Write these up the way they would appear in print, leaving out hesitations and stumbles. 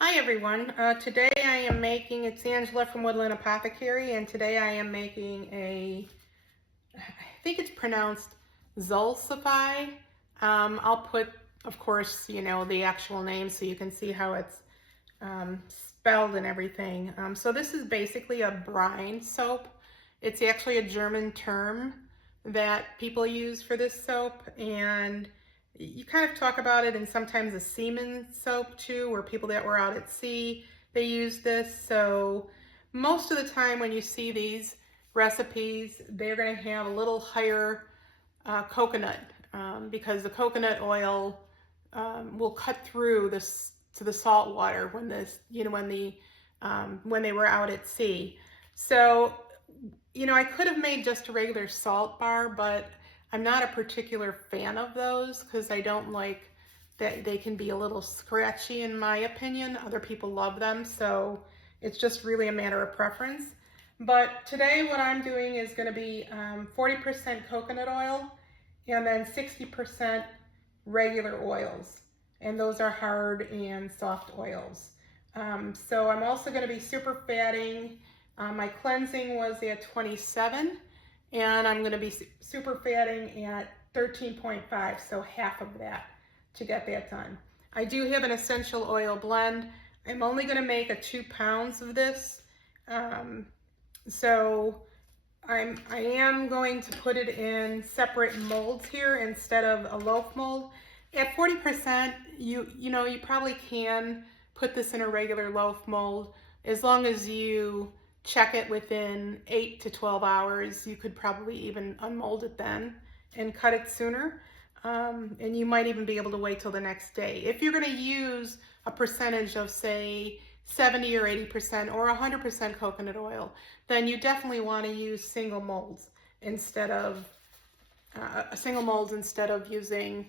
Hi everyone. Today I am making, it's Angela from Woodland Apothecary, and today I am making I think it's pronounced zo-luh-zighfuh. I'll put, of course, the actual name so you can see how it's spelled and everything. So this is basically a brine soap. It's actually a German term that people use for this soap, and you kind of talk about it in sometimes a seaman soap too, where people that were out at sea, they use this. So most of the time when you see these recipes, they're going to have a little higher coconut because the coconut oil will cut through this to the salt water when when they were out at sea. So I could have made just a regular salt bar, but I'm not a particular fan of those because I don't like that they can be a little scratchy in my opinion. Other people love them, so it's just really a matter of preference. But today what I'm doing is going to be 40% coconut oil and then 60% regular oils. And those are hard and soft oils. So I'm also going to be super fatting. My cleansing was at 27, and I'm going to be super fatting at 13.5, so half of that to get that done. I do have an essential oil blend. I'm only going to make 2 pounds of this. So I am going to put it in separate molds here instead of a loaf mold. At 40%, you probably can put this in a regular loaf mold as long as you check it within 8 to 12 hours. You could probably even unmold it then and cut it sooner. And you might even be able to wait till the next day. If you're going to use a percentage of, say, 70 or 80% or 100% coconut oil, then you definitely want to use single molds instead of using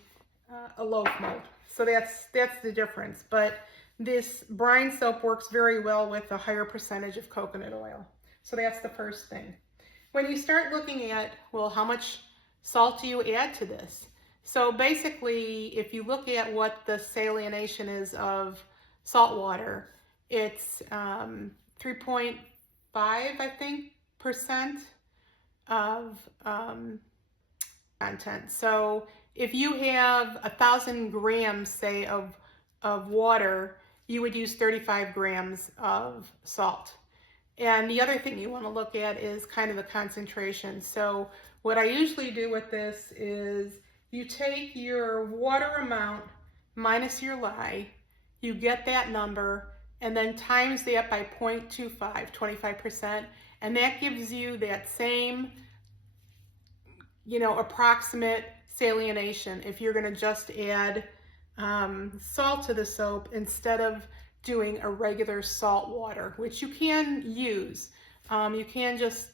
a loaf mold. So that's the difference. But this brine soap works very well with a higher percentage of coconut oil. So that's the first thing. When you start looking at, well, how much salt do you add to this? So basically, if you look at what the salination is of salt water, it's 3.5, I think, percent of content. So if you have 1,000 grams, say, of water, you would use 35 grams of salt. And the other thing you want to look at is kind of the concentration. So what I usually do with this is you take your water amount minus your lye, you get that number, and then times that by 0.25, 25%, and that gives you that same, approximate salination if you're going to just add salt to the soap instead of doing a regular salt water, which you can use. You can just,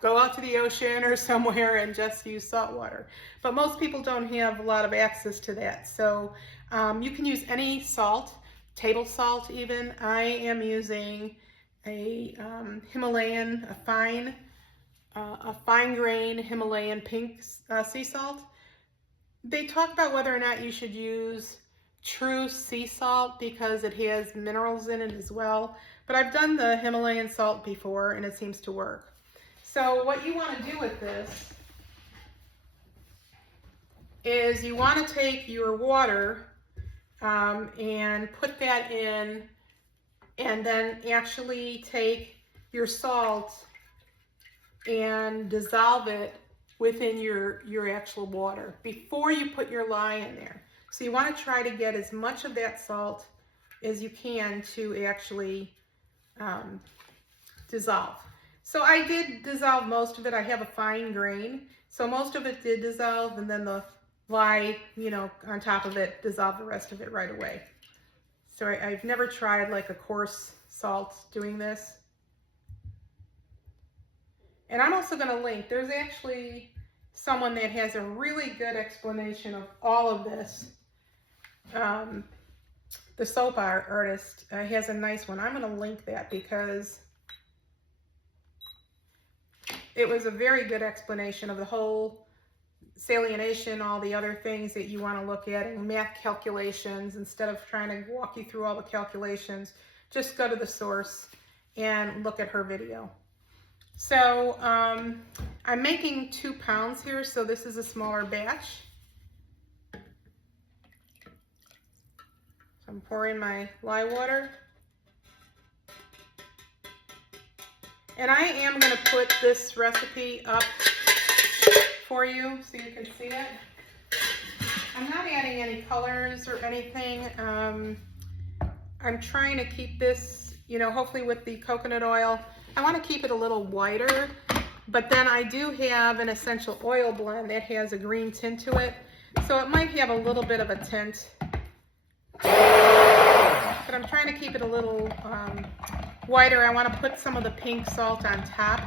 go out to the ocean or somewhere and just use salt water. But most people don't have a lot of access to that. So you can use any salt, table salt even. I am using a Himalayan, a fine grain Himalayan pink sea salt. They talk about whether or not you should use true sea salt because it has minerals in it as well. But I've done the Himalayan salt before and it seems to work. So what you want to do with this is you want to take your water and put that in, and then actually take your salt and dissolve it within your actual water before you put your lye in there. So you want to try to get as much of that salt as you can to actually dissolve. So I did dissolve most of it. I have a fine grain, so most of it did dissolve, and then the lye, on top of it, dissolved the rest of it right away. So I've never tried like a coarse salt doing this. And I'm also going to link, there's actually someone that has a really good explanation of all of this. The soap artist has a nice one. I'm going to link that because it was a very good explanation of the whole, salination, all the other things that you want to look at, and math calculations. Instead of trying to walk you through all the calculations, just go to the source and look at her video. So I'm making 2 pounds here, so this is a smaller batch. So I'm pouring my lye water. And I am going to put this recipe up for you so you can see it. I'm not adding any colors or anything. I'm trying to keep this, you know, hopefully with the coconut oil, I want to keep it a little whiter, but then I do have an essential oil blend that has a green tint to it, so it might have a little bit of a tint, but I'm trying to keep it a little whiter. I want to put some of the pink salt on top.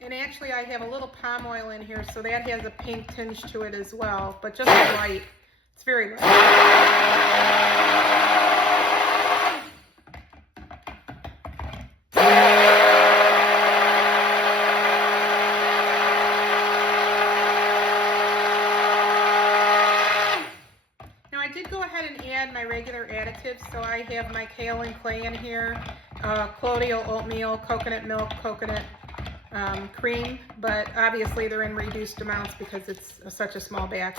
And actually I have a little palm oil in here, so that has a pink tinge to it as well, but just light. It's very light. Now I did go ahead and add my regular additives, so I have my kale and clay in here, colloidal oatmeal, coconut milk, coconut cream, but obviously they're in reduced amounts because it's such a small batch.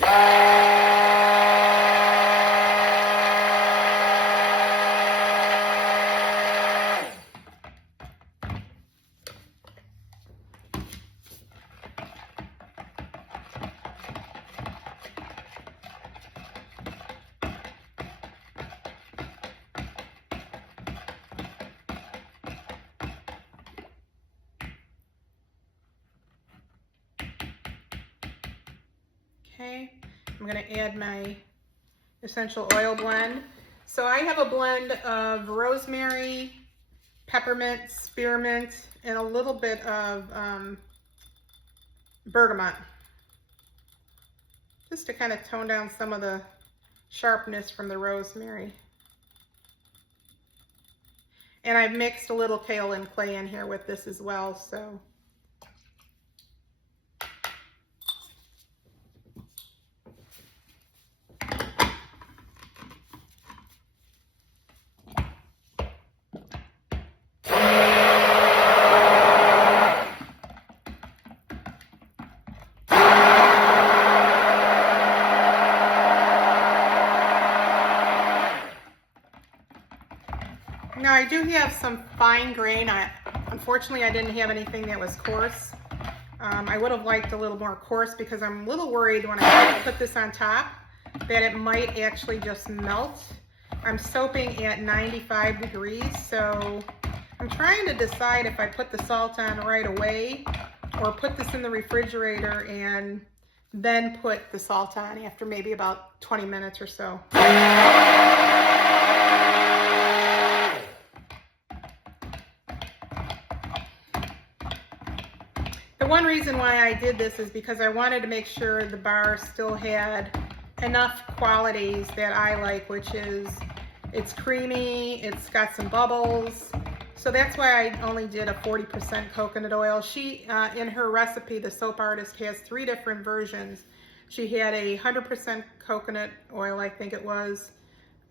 Okay, I'm going to add my essential oil blend. So I have a blend of rosemary, peppermint, spearmint, and a little bit of bergamot, just to kind of tone down some of the sharpness from the rosemary. And I've mixed a little kale and clay in here with this as well, so. Now I do have some fine grain. Unfortunately, I didn't have anything that was coarse. I would have liked a little more coarse because I'm a little worried when I put this on top that it might actually just melt. I'm soaping at 95 degrees, so I'm trying to decide if I put the salt on right away or put this in the refrigerator and then put the salt on after maybe about 20 minutes or so. The one reason why I did this is because I wanted to make sure the bar still had enough qualities that I like, which is it's creamy, it's got some bubbles. So that's why I only did a 40% coconut oil. She, in her recipe, the soap artist has 3 different versions. She had a 100% coconut oil, I think it was,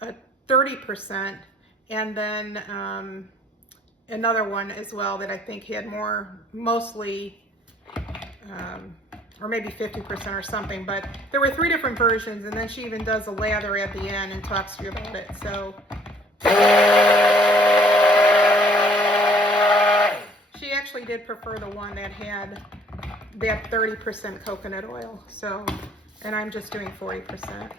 a 30%, and then another one as well that I think had more, mostly, or maybe 50% or something, but there were 3 different versions, and then she even does a lather at the end and talks to you about it. So she actually did prefer the one that had that 30% coconut oil. So, and I'm just doing 40%.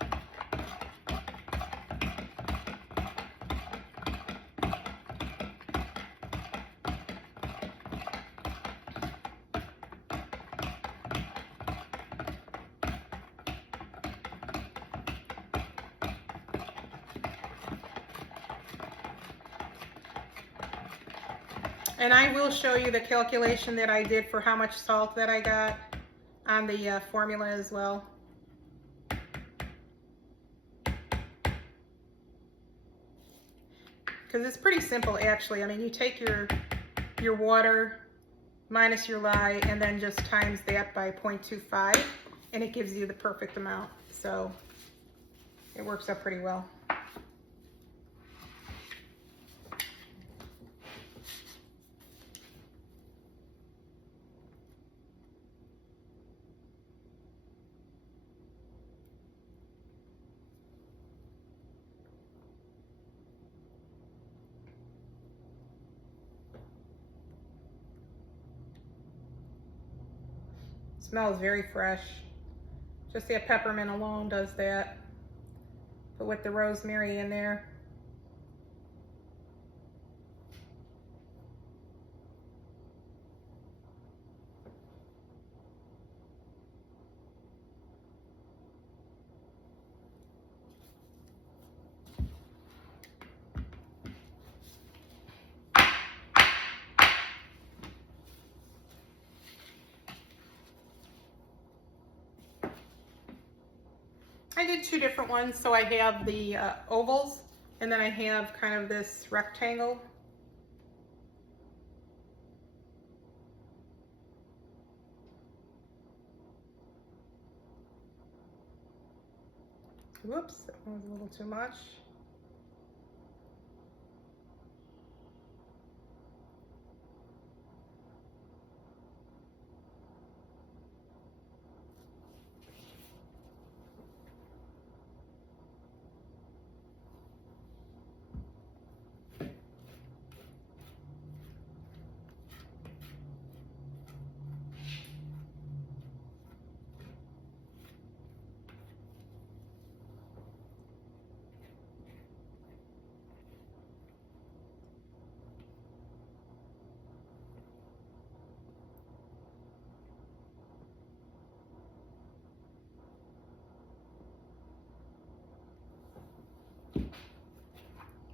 And I will show you the calculation that I did for how much salt that I got on the formula as well. Because it's pretty simple actually. I mean, you take your your water minus your lye, and then just times that by 0.25, and it gives you the perfect amount. So it works out pretty well. Smells very fresh. Just that peppermint alone does that. But with the rosemary in there. I did two different ones, so I have the ovals, and then I have kind of this rectangle. Whoops, that one was a little too much.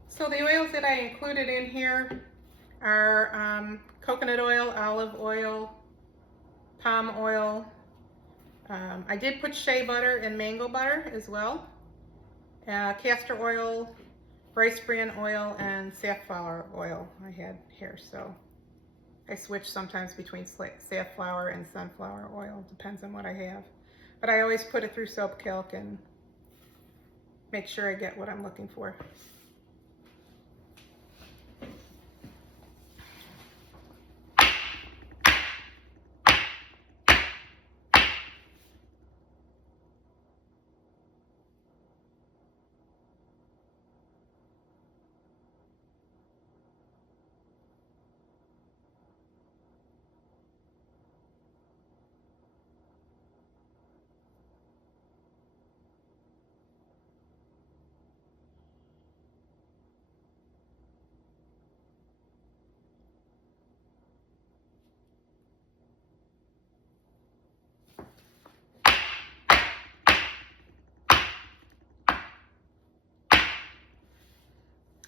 So the oils that I included in here are coconut oil, olive oil, palm oil. I did put shea butter and mango butter as well. Castor oil, rice bran oil, and safflower oil I had here. So I switch sometimes between safflower and sunflower oil, depends on what I have. But I always put it through soap calc and make sure I get what I'm looking for.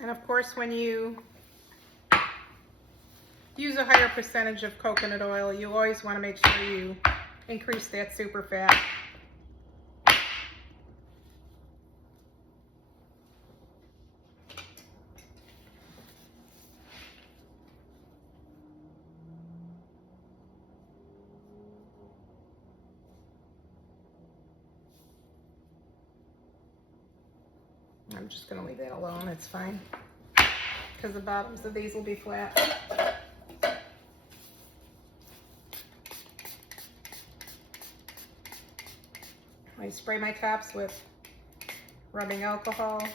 And of course, when you use a higher percentage of coconut oil, you always want to make sure you increase that super fat. I'm just going to leave that alone, it's fine, because the bottoms of these will be flat. I spray my tops with rubbing alcohol.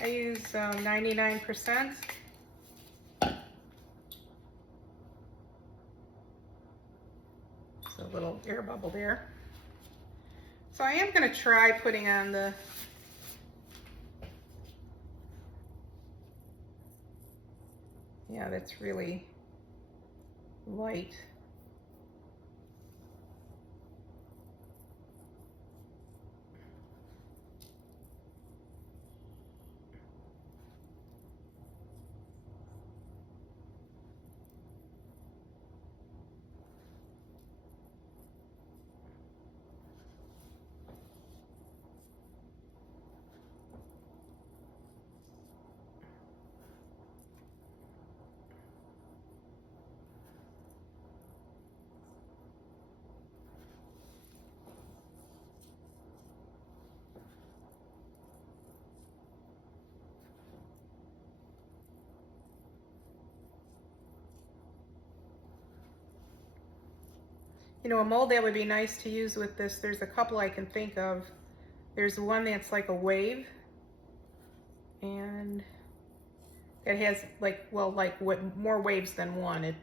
I use 99%. Just a little air bubble there. So I am going to try putting on the that's really light. You know, a mold that would be nice to use with this, there's a couple I can think of. There's one that's like a wave, and it has like, well, like what, more waves than one. It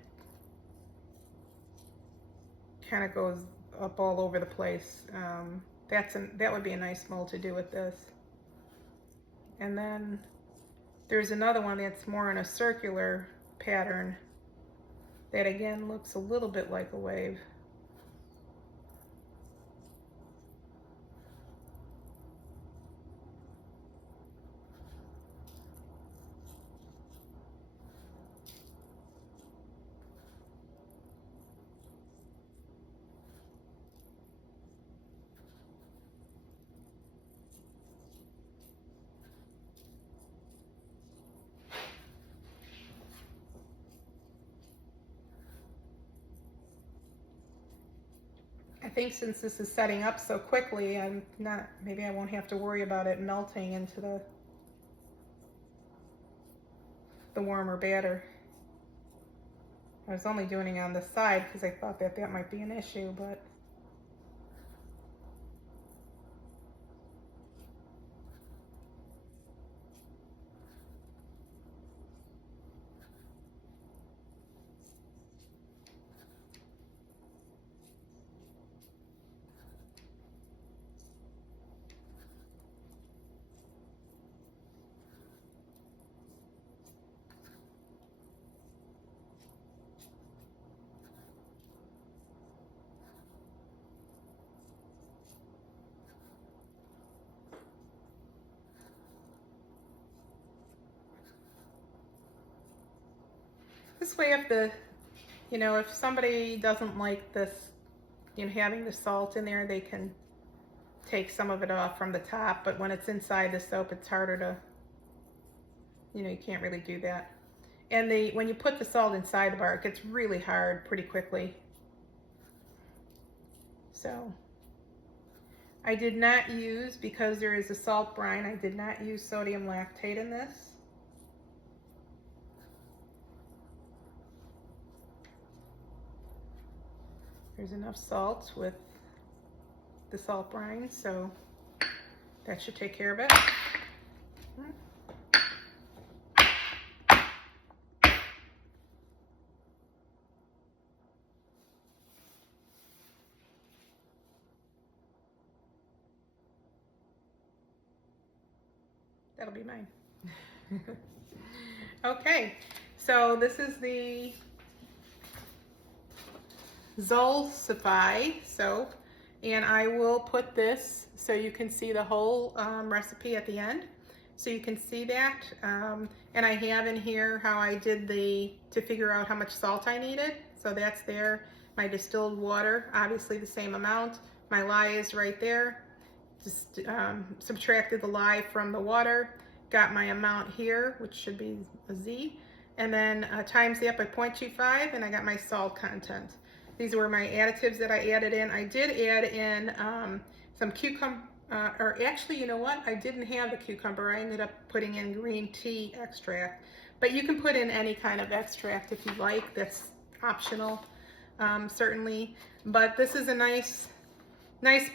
kind of goes up all over the place. That would be a nice mold to do with this. And then there's another one that's more in a circular pattern that again looks a little bit like a wave. I think since this is setting up so quickly, maybe I won't have to worry about it melting into the warmer batter. I was only doing it on the side because I thought that might be an issue, but this way if somebody doesn't like this, having the salt in there, they can take some of it off from the top, but when it's inside the soap, it's harder to, you can't really do that. And when you put the salt inside the bar, it gets really hard pretty quickly. So I did not use, because there is a salt brine, I did not use sodium lactate in this. There's enough salt with the salt brine, so that should take care of it. That'll be mine. Okay, so this is the Soleseife soap, and I will put this so you can see the whole recipe at the end, so you can see that. And I have in here how I did to figure out how much salt I needed, so that's there. My distilled water, obviously the same amount. My lye is right there. Just subtracted the lye from the water, got my amount here, which should be a Z, and then times that by 0.25, and I got my salt content. These were my additives that I added in. I did add in some cucumber, or actually, you know what? I didn't have the cucumber. I ended up putting in green tea extract. But you can put in any kind of extract if you like. That's optional, certainly. But this is a nice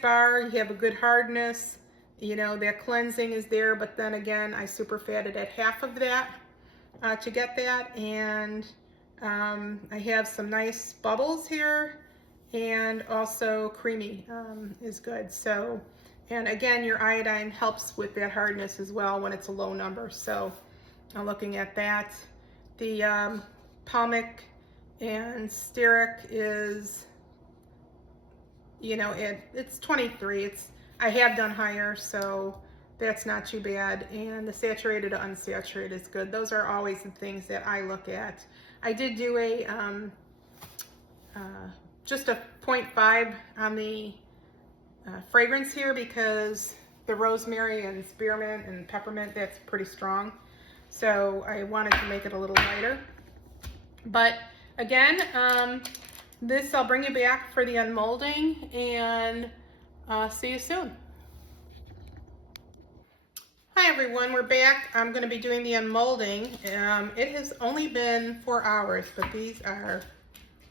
bar. You have a good hardness. That cleansing is there. But then again, I super fatted at half of that to get that. And I have some nice bubbles here, and also creamy is good. So, and again, your iodine helps with that hardness as well when it's a low number. So I'm looking at that. The palmic and stearic is, it's 23. I have done higher, so that's not too bad. And the saturated to unsaturated is good. Those are always the things that I look at. I did do just a 0.5 on the fragrance here, because the rosemary and spearmint and peppermint, that's pretty strong. So I wanted to make it a little lighter. But again, this I'll bring you back for the unmolding, and see you soon. Hi everyone, we're back. I'm going to be doing the unmolding. It has only been 4 hours, but these are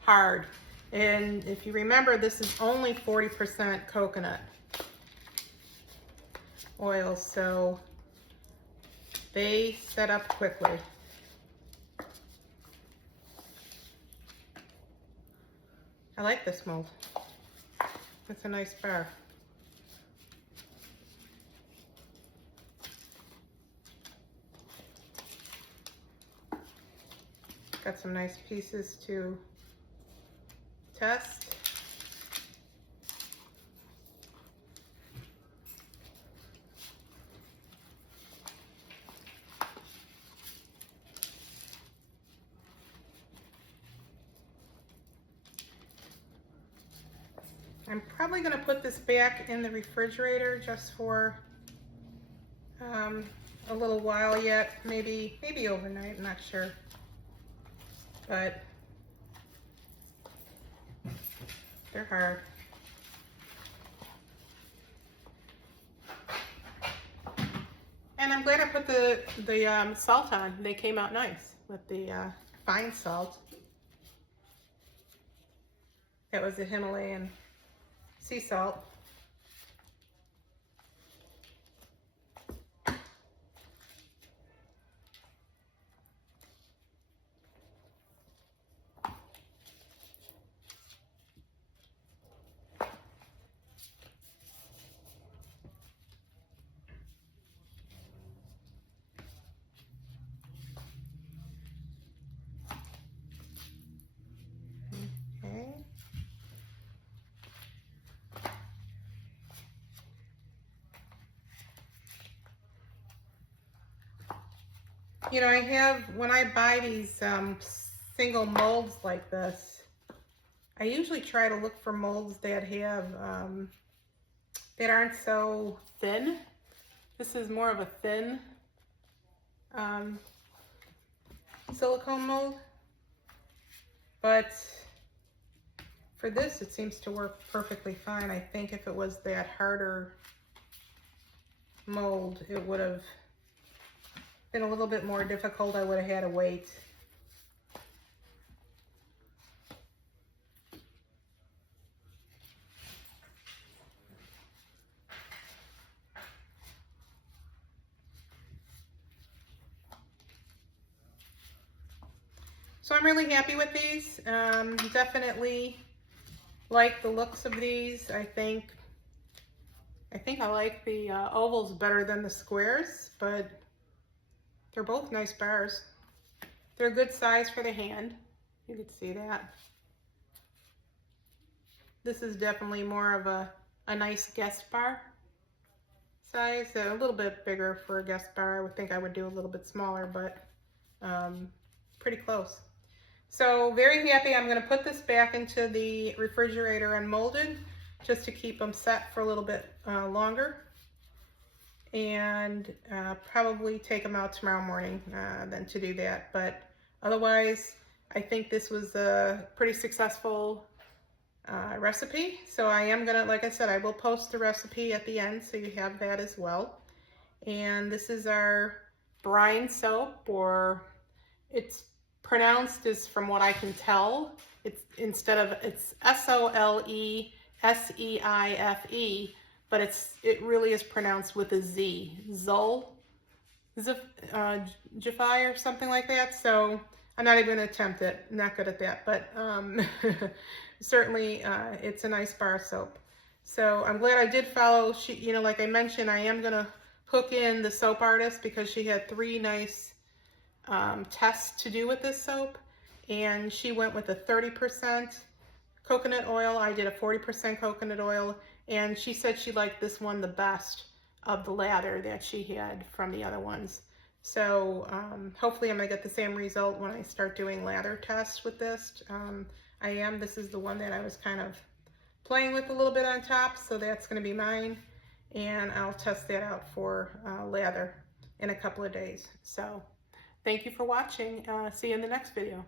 hard. And if you remember, this is only 40% coconut oil, so they set up quickly. I like this mold. It's a nice bar. Got some nice pieces to test. I'm probably going to put this back in the refrigerator just for a little while yet, maybe overnight, I'm not sure. But they're hard. And I'm glad I put the salt on. They came out nice with the fine salt. That was the Himalayan sea salt. Okay. You know, I have, when I buy these single molds like this, I usually try to look for molds that have, that aren't so thin. This is more of a thin silicone mold, but for this it seems to work perfectly fine. I think if it was that harder mold, it would have been a little bit more difficult. I would have had to wait. So I'm really happy with these. Definitely like the looks of these. I think I like the ovals better than the squares, but they're both nice bars. They're a good size for the hand. You can see that. This is definitely more of a nice guest bar size. A little bit bigger for a guest bar. I would think I would do a little bit smaller, but pretty close. So very happy. I'm going to put this back into the refrigerator unmolded just to keep them set for a little bit longer, and probably take them out tomorrow morning then to do that. But otherwise, I think this was a pretty successful recipe. So I am gonna, like I said, I will post the recipe at the end so you have that as well. And this is our brine soap, or it's pronounced as, from what I can tell, it's it's Soleseife, but it really is pronounced with a Z, zo-luh-zighfuh or something like that. So I'm not even gonna attempt it. I'm not good at that, but certainly it's a nice bar soap. So I'm glad I did follow. You know, like I mentioned, I am gonna hook in the soap artist because she had 3 nice tests to do with this soap, and she went with a 30% coconut oil. I did a 40% coconut oil, and she said she liked this one the best of the lather that she had from the other ones. So hopefully I'm gonna get the same result when I start doing lather tests with this. This is the one that I was kind of playing with a little bit on top, so that's gonna be mine, and I'll test that out for lather in a couple of days. So thank you for watching. See you in the next video.